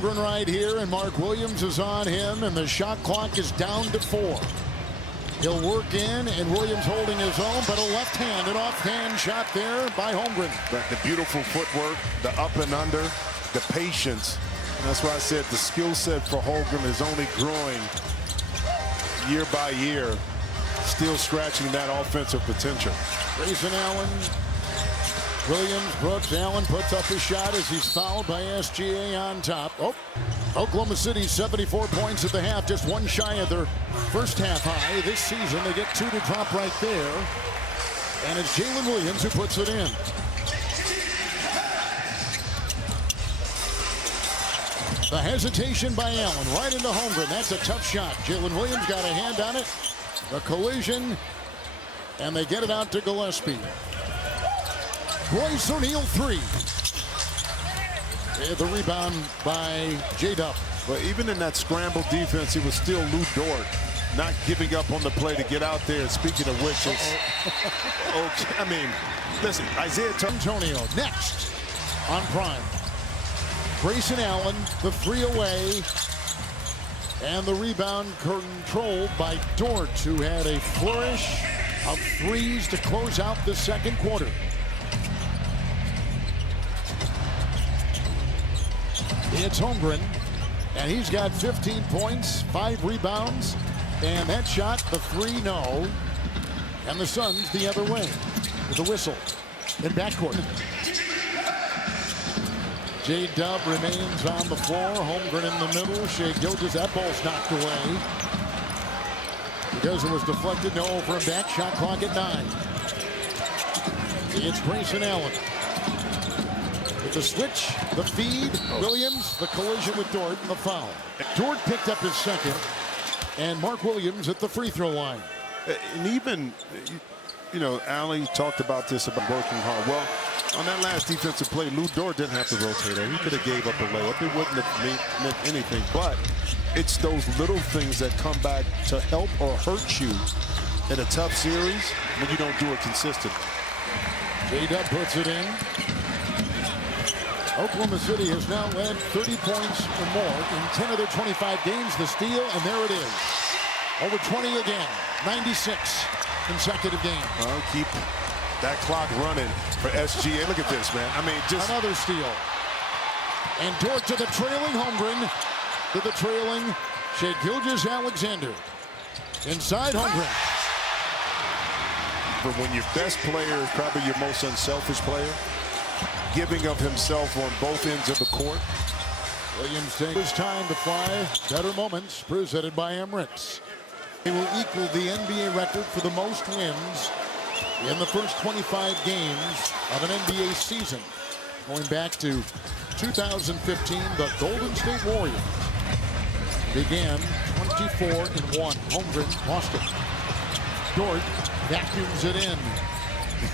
Holmgren right here, and Mark Williams is on him, and the shot clock is down to 4. He'll work in, and Williams holding his own, but an offhand shot there by Holmgren. The beautiful footwork, the up and under, the patience. And that's why I said the skill set for Holmgren is only growing year by year, still scratching that offensive potential. Grayson Allen, Williams, Brooks, Allen puts up his shot as he's fouled by SGA on top. Oh, Oklahoma City 74 points at the half, just one shy of their first half high. This season they get 2 to drop right there. And it's Jalen Williams who puts it in. The hesitation by Allen right into Holmgren. That's a tough shot. Jalen Williams got a hand on it. The collision, and they get it out to Gillespie. Royce O'Neal 3. And the rebound by J-Dub. But even in that scramble defense, it was still Lou Dort not giving up on the play to get out there. Speaking of which, I mean, listen, Isaiah Antonio next on Prime. Grayson Allen, the 3 away. And the rebound controlled by Dort, who had a flourish of 3s to close out the second quarter. It's Holmgren, and he's got 15 points, 5 rebounds, and that shot, the 3, no. And the Suns the other way with a whistle in backcourt. J-Dub remains on the floor. Holmgren in the middle. Shai Gilgeous, that ball's knocked away because it was deflected. No, over and back. Shot clock at 9. It's Grayson Allen. With the switch, the feed, Williams, the collision with Dort, and the foul. Dort picked up his second, and Mark Williams at the free throw line. And even, you know, Allie talked about this, about working hard. Well, on that last defensive play, Lou Dort didn't have to rotate her. He could have gave up a layup. It wouldn't have meant anything. But it's those little things that come back to help or hurt you in a tough series when you don't do it consistently. J-Dub puts it in. Oklahoma City has now led 30 points or more in 10 of their 25 games. The steal, and there it is. Over 20 again. 96 consecutive games. Well, keep that clock running for SGA. Look at this, man. I mean, just another steal. And Dort to the trailing Holmgren. To the trailing Shai Gilgeous-Alexander. Inside Holmgren. For when your best player is probably your most unselfish player, giving of himself on both ends of the court. Williams takes his time to fly. Better moments presented by Emirates. He will equal the NBA record for the most wins in the first 25 games of an NBA season. Going back to 2015, the Golden State Warriors began 24-1. Holmgren lost it. Dort vacuums it in.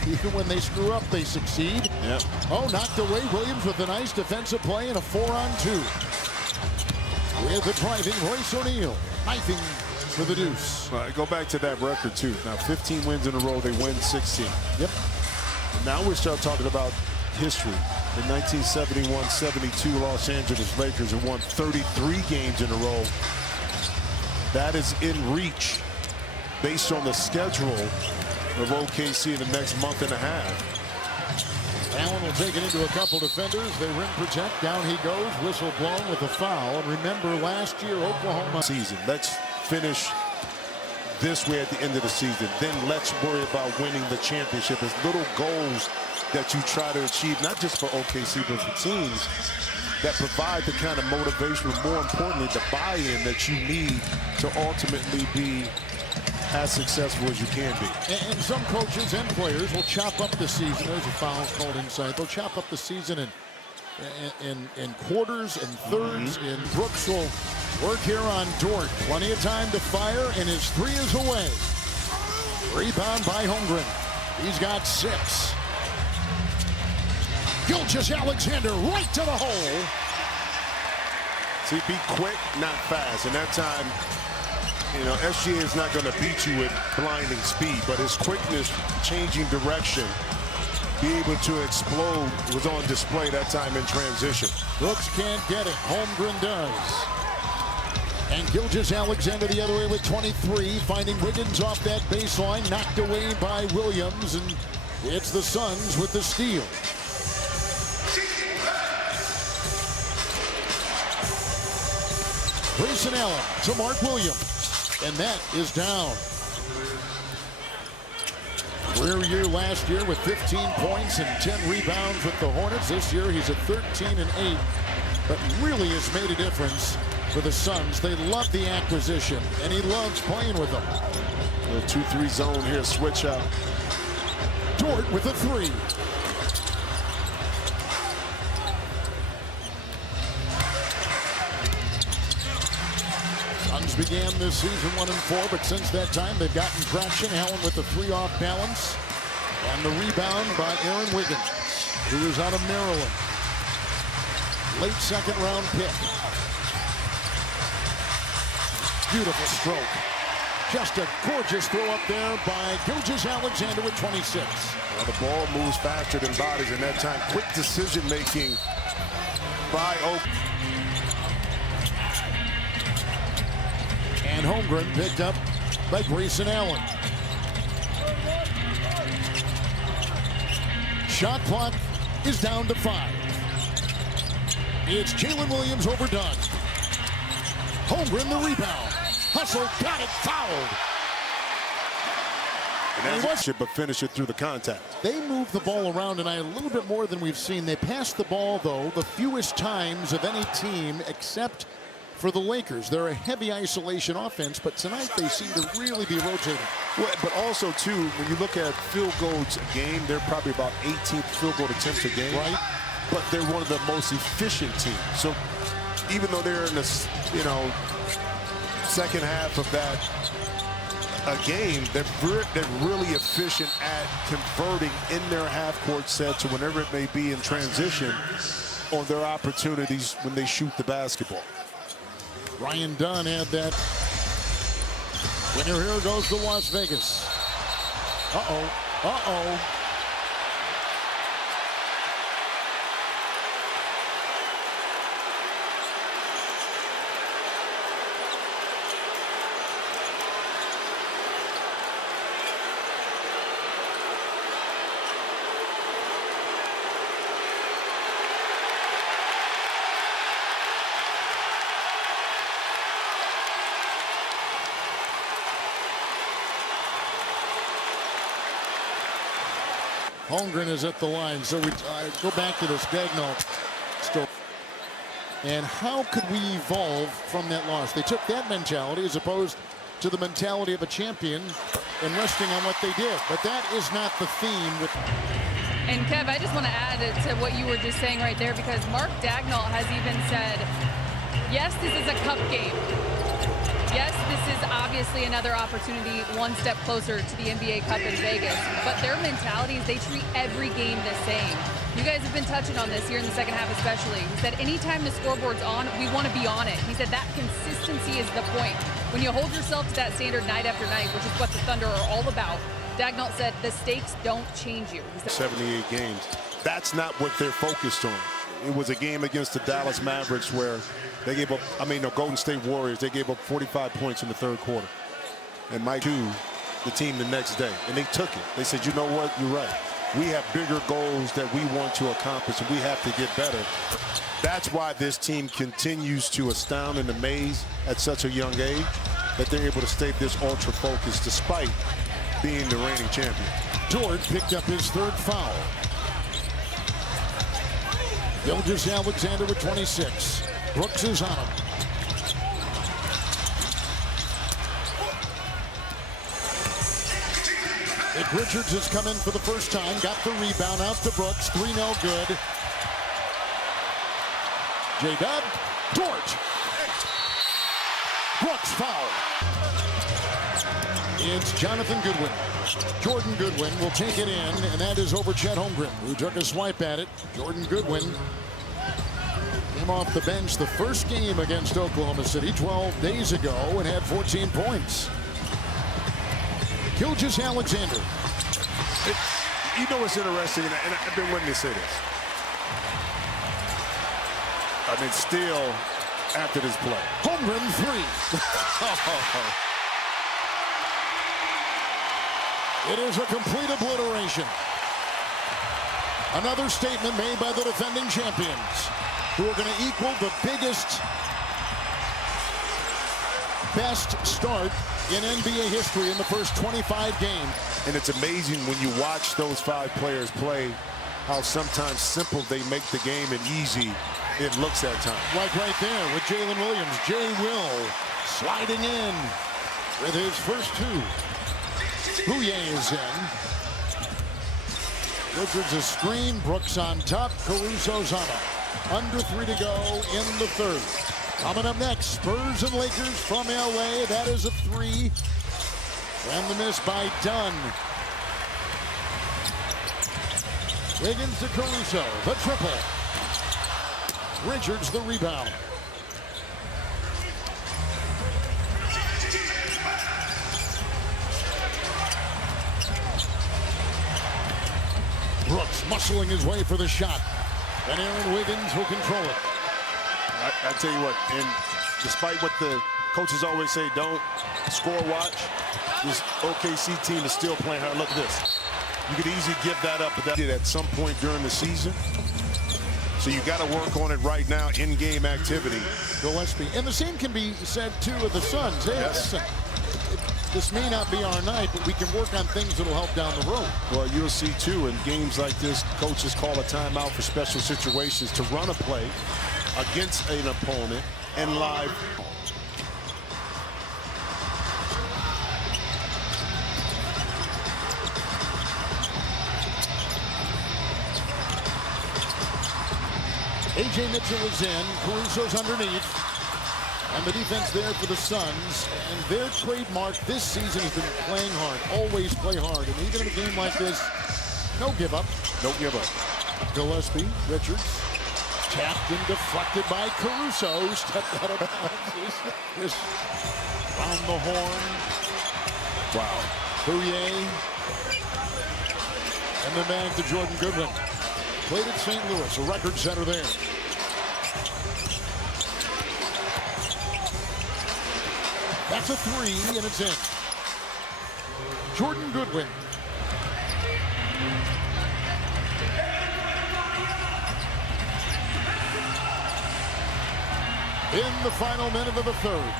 Even when they screw up, they succeed. Yep. Oh, knocked away. Williams with a nice defensive play and a 4-on-2. With the driving Royce O'Neal, knifing for the deuce. Go back to that record, too. Now, 15 wins in a row, they win 16. Yep. Now we start talking about history. In 1971-72, Los Angeles Lakers have won 33 games in a row. That is in reach based on the schedule of OKC in the next month and a half. Allen will take it into a couple defenders. They rim protect. Down he goes. Whistle blown with a foul. And remember, last year, Oklahoma season. Let's finish this way at the end of the season. Then let's worry about winning the championship. As little goals that you try to achieve, not just for OKC, but for teams that provide the kind of motivation, but more importantly, the buy-in that you need to ultimately be as successful as you can be. And some coaches and players will chop up the season. There's a foul called inside. They'll chop up the season in quarters and thirds. And Brooks will work here on Dort. Plenty of time to fire, and his 3 is away. Rebound by Holmgren. He's got 6. Gilgeous-Alexander right to the hole. See, be quick, not fast. And that time, you know, SGA is not going to beat you with blinding speed, but his quickness, changing direction, be able to explode was on display that time in transition. Brooks can't get it. Holmgren does. And Gilgeous-Alexander the other way with 23, finding Wiggins off that baseline, knocked away by Williams, and it's the Suns with the steal. Grayson Allen to Mark Williams, and that is down. Career year last year with 15 points and 10 rebounds with the Hornets. This year he's at 13 and 8, but really has made a difference for the Suns. They love the acquisition, and he loves playing with them. The 2-3 zone here, switch up. Dort with a three. Suns began this season 1-4, but since that time they've gotten traction. Allen with the three off balance, and the rebound by Aaron Wiggins, who is out of Maryland. Late second round pick. Beautiful stroke. Just a gorgeous throw up there by Gilgeous-Alexander with 26. Well, the ball moves faster than bodies in that time. Quick decision making by Oak. And Holmgren picked up by Grayson Allen. Shot clock is down to 5. It's Jalen Williams overdone. Holmgren the rebound. Hustle, got it, fouled. And that's but finish it through the contact. They move the ball around tonight a little bit more than we've seen. They pass the ball, though, the fewest times of any team except for the Lakers. They're a heavy isolation offense, but tonight they seem to really be rotating. Well, but also, too, when you look at field goals a game, they're probably about 18 field goal attempts a game. Right. But they're one of the most efficient teams. So even though they're in the, second half of that game, they're really efficient at converting in their half-court sets or whenever it may be in transition on their opportunities when they shoot the basketball. Ryan Dunn had that. Winner here goes to Las Vegas. Uh-oh. Uh-oh. Holmgren is at the line, so we go back to this. Daigneault still. And how could we evolve from that loss? They took that mentality as opposed to the mentality of a champion and resting on what they did. But that is not the theme. And Kev, I just want to add to what you were just saying right there, because Mark Daigneault has even said, yes, this is a cup game. Yes, this is obviously another opportunity, one step closer to the NBA Cup in Vegas, but their mentality is they treat every game the same. You guys have been touching on this here in the second half especially. He said anytime the scoreboard's on, we want to be on it. He said that consistency is the point. When you hold yourself to that standard night after night, which is what the Thunder are all about, Daigneault said the stakes don't change you. 78 games. That's not what they're focused on. It was a game against the Dallas Mavericks where they gave up, the Golden State Warriors, they gave up 45 points in the third quarter. And Mike to the team the next day, and they took it. They said, you know what, you're right. We have bigger goals that we want to accomplish, and we have to get better. That's why this team continues to astound and amaze at such a young age, that they're able to stay this ultra focused despite being the reigning champion. Dort picked up his third foul. Gilgeous-Alexander with 26. Brooks is on him. Nick Richards has come in for the first time. Got the rebound out to Brooks. 3 no good. J-Dub. Dort. Brooks foul. It's Jonathan Goodwin. Jordan Goodwin will take it in, and that is over Chet Holmgren, who took a swipe at it. Jordan Goodwin came off the bench the first game against Oklahoma City 12 days ago and had 14 points. Gilgeous-Alexander. You know what's interesting, and I've been waiting to say this. I mean, still after this play. Home run 3. It is a complete obliteration. Another statement made by the defending champions, who are going to equal the biggest, best start in NBA history in the first 25 games. And it's amazing when you watch those 5 players play, how sometimes simple they make the game and easy it looks at times. Like right there with Jalen Williams. Jay Will sliding in with his first 2. Bouye is in. Richards a screen. Brooks on top. Caruso's on it. Under 3 to go in the 3rd. Coming up next, Spurs and Lakers from LA. That is a 3. And the miss by Dunn. Wiggins to Caruso. The triple. Richards the rebound. Brooks muscling his way for the shot. And Aaron Wiggins will control it. I tell you what, and despite what the coaches always say, don't score watch, this OKC team is still playing hard. Look at this. You could easily give that up, but that did at some point during the season. So you got to work on it right now, in-game activity. Gillespie. And the same can be said, too, of the Suns. Hey, yes. Listen, this may not be our night, but we can work on things that will help down the road. Well, you'll see, too, in games like this, coaches call a timeout for special situations to run a play against an opponent and live. A.J. Mitchell is in. Caruso's underneath. And the defense there for the Suns. And their trademark this season has been playing hard. Always play hard. And even in a game like this, no give up. No give up. Gillespie, Richards. Tapped and deflected by Caruso. Stepped out of bounds. This round the horn. Wow. Bouye. And then back to Jordan Goodwin. Played at St. Louis, a record setter there. That's a 3, and it's in. Jordan Goodwin. In the final minute of the 3rd.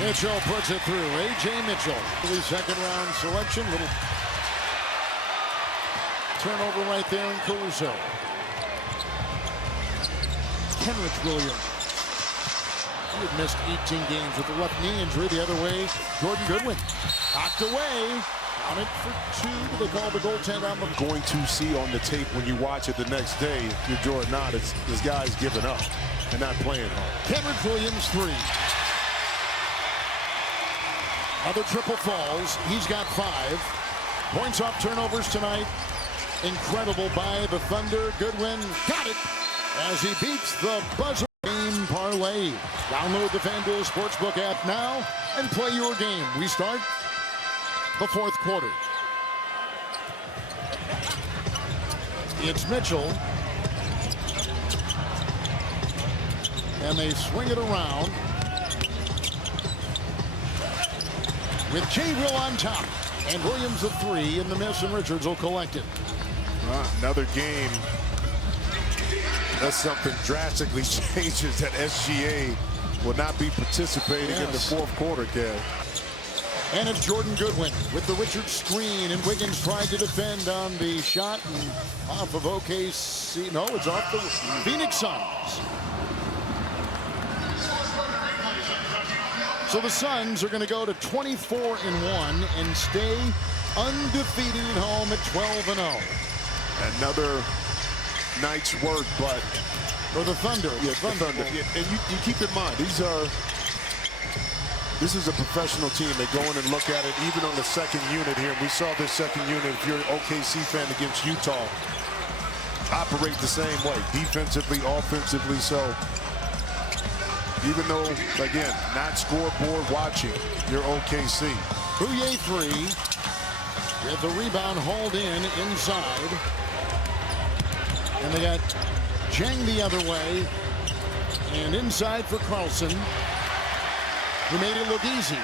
Mitchell puts it through. A.J. Mitchell. The second-round selection. Little turnover right there in Caruso. Kenrich Williams. He had missed 18 games with the left knee injury. The other way, Jordan Goodwin. Knocked away. On it for 2. They call the goaltend on the... Going to see on the tape when you watch it the next day, if you're Jordan Knott, this guy's giving up and not playing hard. Kenrich Williams, 3. Other triple falls. He's got 5. Points off turnovers tonight. Incredible by the Thunder. Goodwin got it as he beats the buzzer game parlay. Download the FanDuel Sportsbook app now and play your game. We start the 4th quarter. It's Mitchell. And they swing it around. With Jay Will on top. And Williams a 3 in the miss, and Richards will collect it. Another game. That's something drastically changes that SGA will not be participating in the 4th quarter, Kev. And it's Jordan Goodwin with the Richards screen, and Wiggins tried to defend on the shot and off of OKC. No, it's off the Phoenix Suns. So the Suns are going to go to 24-1 and stay undefeated at home at 12-0. Another night's work, but for the Thunder. Yeah, Thunder. Yeah, and you keep in mind, this is a professional team. They go in and look at it, even on the second unit here. We saw this second unit, if you're an OKC fan against Utah, operate the same way, defensively, offensively. So even though, again, not scoreboard watching, you're OKC. Bouye 3. With the rebound hauled in inside. And they got Cheng the other way. And inside for Carlson, who made it look easy.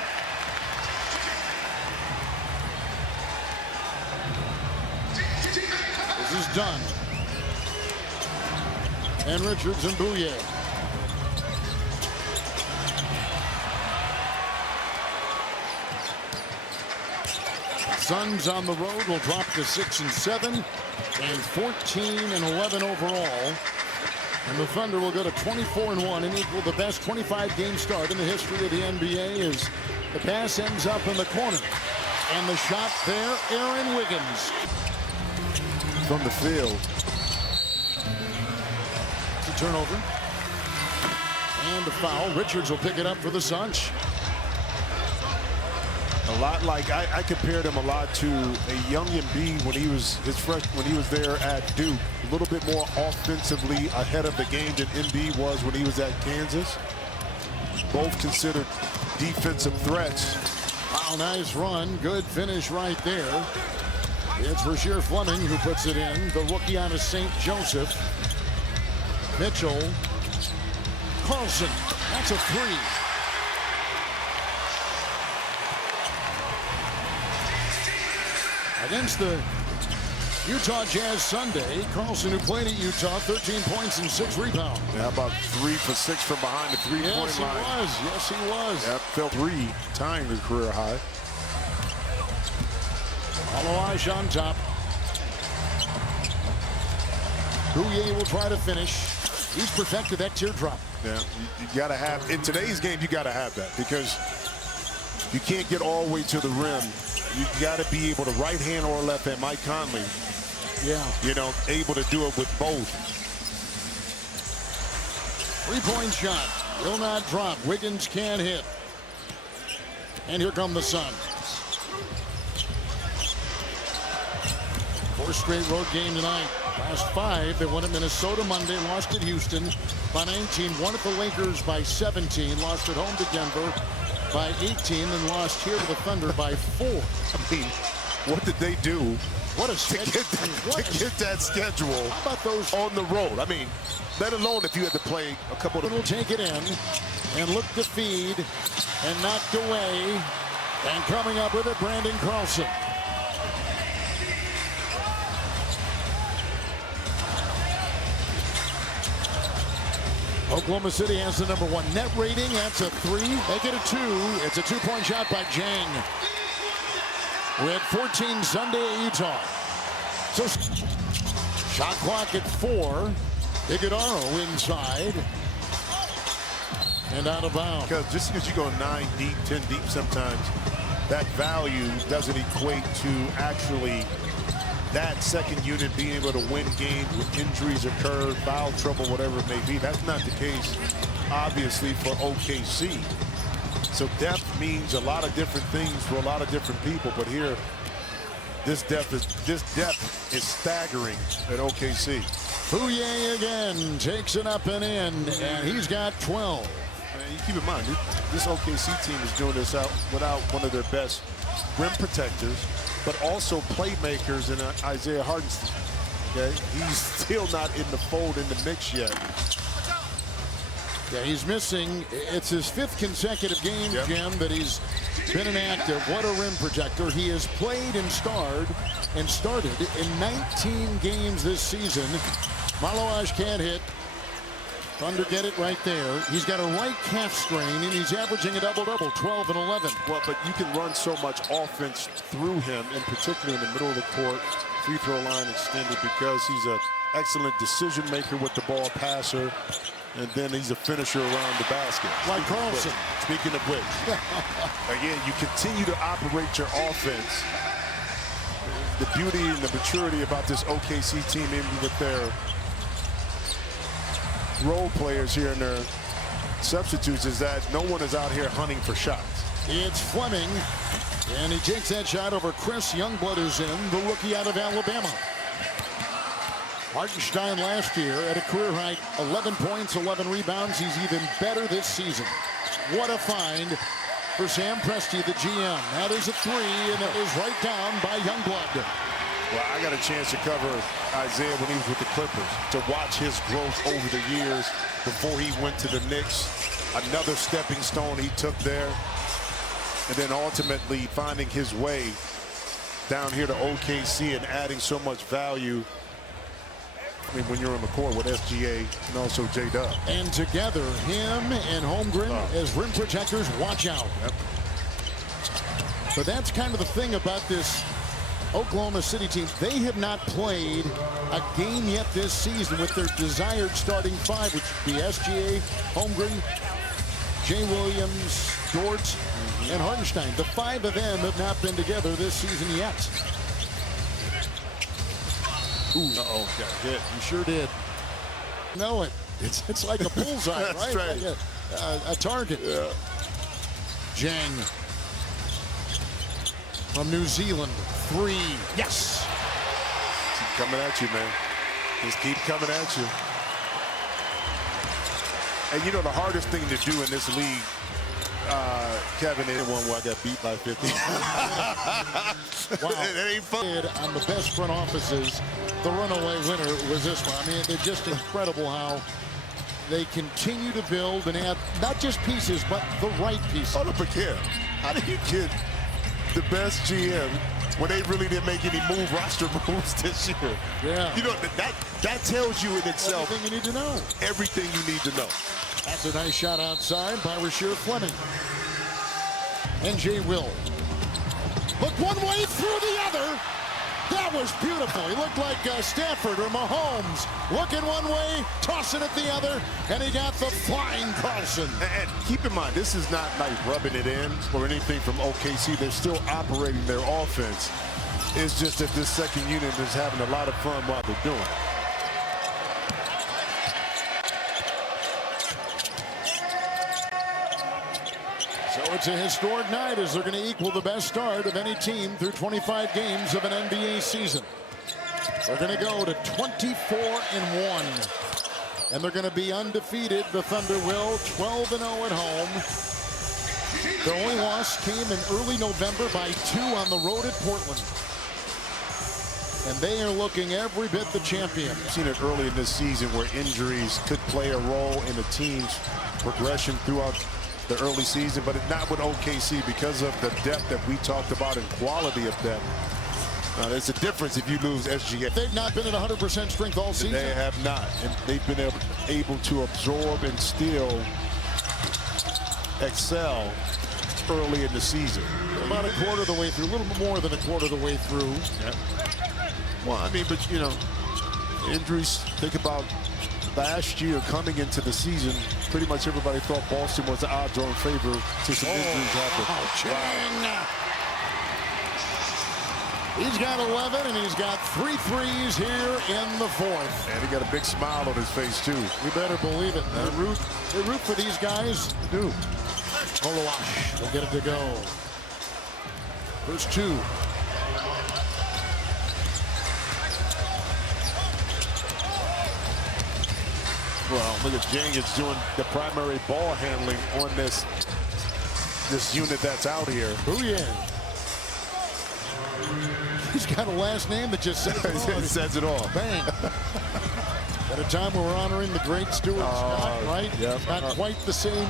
This is done. And Richards and Bouye. Suns on the road will drop to 6-7 and 14-11 overall. And the Thunder will go to 24-1 and equal the best 25-game start in the history of the NBA as the pass ends up in the corner. And the shot there, Aaron Wiggins. From the field. It's a turnover. And a foul. Richards will pick it up for the Suns. A lot like I compared him a lot to a young Embiid when he was when he was there at Duke. A little bit more offensively ahead of the game than Embiid was when he was at Kansas. Both considered defensive threats. Wow, nice run. Good finish right there. It's Rasheer Fleming who puts it in. The rookie out of St. Joseph. Mitchell. Carlson. That's a three. Against the Utah Jazz Sunday, Carlson, who played at Utah, 13 points and 6 rebounds. Yeah, about 3 for 6 from behind the three-point line. Yes, he was. Yes, he was. Yep, fell 3, tying the career high. Alois on top. Bouye will try to finish. He's perfected that teardrop. Yeah, you got to have, in today's game, you got to have that because you can't get all the way to the rim. You got to be able to right hand or left hand. Mike Conley, yeah, you know, able to do it with both. 3-point shot will not drop. Wiggins can't hit. And here come the Suns. 4th straight road game tonight. Last 5, they won at Minnesota Monday, lost at Houston by 19, won at the Lakers by 17, lost at home to Denver by 18, and lost here to the Thunder by 4. I mean, what did they do? What a schedule. to get that schedule How about those on the road? I mean, let alone if you had to play a couple of... will take it in and look to feed and knocked away. And coming up with it, Brandon Carlson. Oklahoma City has the #1 net rating. That's a 3. Make it a 2. It's a 2-point shot by Jang. We had 14 Sunday at Utah. So shot clock at 4. Iguodala inside. And out of bounds. Because just because you go 9 deep, 10 deep sometimes, that value doesn't equate to actually that second unit being able to win games when injuries occur, foul trouble, whatever it may be. That's not the case, obviously, for OKC. So depth means a lot of different things for a lot of different people. But here, this depth is staggering at OKC. Bouye again takes it up and in, and he's got 12. Man, you keep in mind, this OKC team is doing this out without one of their best rim protectors, but also playmakers in Isaiah Hartenstein. Okay, he's still not in the fold, in the mix yet. Yeah, he's missing. It's his 5th consecutive game, Yep. Jim, that he's been inactive. What a rim protector. He has played and started in 19 games this season. Alois can't hit. Thunder get it right there. He's got a right calf strain, and he's averaging a double-double, 12 and 11. Well, but you can run so much offense through him, and particularly in the middle of the court, free throw line extended, because he's an excellent decision maker with the ball, passer, and then he's a finisher around the basket. Like Carlson. Speaking of which, again, you continue to operate your offense. The beauty and the maturity about this OKC team, even with their role players here and their substitutes, is that no one is out here hunting for shots. It's Fleming, and he takes that shot over Chris Youngblood, who's in, the rookie out of Alabama. Hartenstein last year at a career high 11 points, 11 rebounds. He's even better this season. What a find for Sam Presti, the GM. That is a three, and that is right down by Youngblood. Well, I got a chance to cover Isaiah when he was with the Clippers, to watch his growth over the years before he went to the Knicks. Another stepping stone he took there, and then ultimately finding his way down here to OKC and adding so much value. I mean, when you're on the court with SGA and also J-Dub. And together, him and Holmgren as rim protectors, watch out. Yep. But that's kind of the thing about this Oklahoma City team. They have not played a game yet this season with their desired starting five, which would be SGA, Holmgren, Jay Williams, Dort, and Hartenstein. The five of them have not been together this season yet. Ooh. Uh-oh, got hit. You sure did. No, it's like a bullseye, That's right? right. Like a target. Yeah. Jang from New Zealand. Three. Yes. Keep coming at you, man. Just keep coming at you. And you know the hardest thing to do in this league, Kevin, is one where I got beat by 50. Wow. It ain't fun. On the best front offices, the runaway winner was this one. I mean, they're just incredible how they continue to build and add not just pieces, but the right pieces. Hold up again. How do you get the best GM when they really didn't make any roster moves this year? Yeah. You know, that tells you in itself Everything you need to know. everything you need to know. That's a nice shot outside by Rasheer Fleming. And Jay Will. Look one way through the other. That was beautiful. He looked like Stafford or Mahomes. Looking one way, tossing it the other, and he got the flying Carlson. And keep in mind, this is not like rubbing it in or anything from OKC. They're still operating their offense. It's just that this second unit is having a lot of fun while they're doing it. So it's a historic night as they're going to equal the best start of any team through 25 games of an NBA season. They're going to go to 24-1. And they're going to be undefeated. The Thunder will 12-0 at home. Their only loss came in early November by 2 on the road at Portland. And they are looking every bit the champion. We've seen it early in this season where injuries could play a role in the team's progression throughout the early season, but not with OKC because of the depth that we talked about and quality of depth. Now, there's a difference if you lose SGA. They've not been at 100% strength all season. They have not, and they've been able to absorb and still excel early in the season. About a quarter of the way through, a little bit more than a quarter of the way through. Yep. Well, I mean, but you know, injuries, think about last year coming into the season, pretty much everybody thought Boston was the odds-on favorite to some injuries happen. Chang. He's got 11, and he's got 3 threes here in the fourth. And he got a big smile on his face, too. You better believe it. They root for these guys. They do. Holowash will get it to go. First 2. Well, look at Jang doing the primary ball handling on this unit that's out here. Oh, yeah. He's got a last name that just says it all. It says it all. Bang. At a time when we're honoring the great Stuart Scott, right? Yep. Not quite the same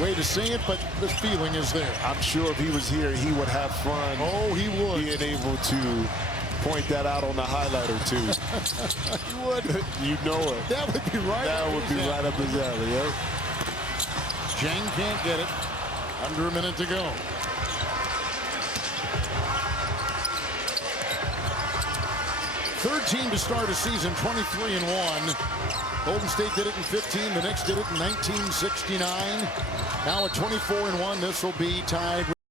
way to say it, but the feeling is there. I'm sure if he was here, he would have fun. Oh, he would. Being able to point that out on the highlighter, too. He would. You know it. That would be right. That would be right up his alley, yeah. Jang can't get it. Under a minute to go. Third team to start a season, 23-1. Golden State did it in 15. The Knicks did it in 1969. Now at 24-1, this will be tied with